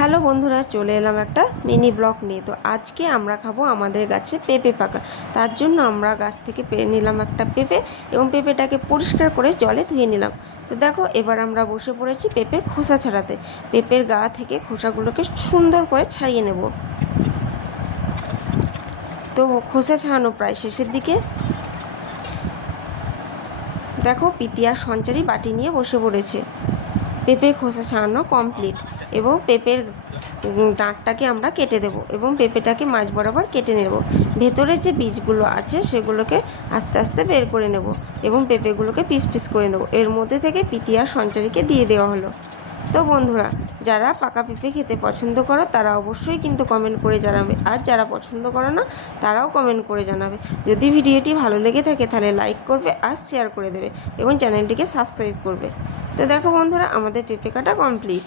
Hello বন্ধুরা, চলে এলাম একটা মিনি ব্লগ নিয়ে। তো আজকে আমরা খাবো আমাদের গাছে পেঁপে পাকা। তার জন্য আমরা গাছ থেকে পেরে নিলাম একটা পেঁপে এবং পেঁপেটাকে পরিষ্কার করে জলে ধুয়ে নিলাম। তো দেখো, এবার আমরা বসে পড়েছি পেঁপের খোসা ছাড়াতে। পেঁপের গা থেকে খোসাগুলোকে সুন্দর করে ছাড়িয়ে নেব। তো খোসা ছাড়ানো প্রায় শেষের দিকে। দেখো, পিতি আর সঞ্চারী বাটি নিয়ে বসে পড়েছে। পেঁপের খোসা ছাড়ানো কমপ্লিট এবং পেঁপের ডাঁটটাকে আমরা কেটে দেব এবং পেঁপেটাকে মাঝ বরাবর কেটে নেব। ভেতরে যে বীজগুলো আছে সেগুলোকে আস্তে আস্তে বের করে নেব এবং পেঁপেগুলোকে পিস পিস করে নেব। এর মধ্যে থেকে পিতি আর সঞ্চারীকে দিয়ে দেওয়া হলো। তো বন্ধুরা, যারা পাকা পেঁপে খেতে পছন্দ করো তারা অবশ্যই কিন্তু কমেন্ট করে জানাবে, আর যারা পছন্দ করো না তারাও কমেন্ট করে জানাবে। যদি ভিডিওটি ভালো লেগে থাকে তাহলে লাইক করবে আর শেয়ার করে দেবে এবং চ্যানেলটিকে সাবস্ক্রাইব করবে। তো দেখো বন্ধুরা, আমাদের পেঁপে কাটা কমপ্লিট।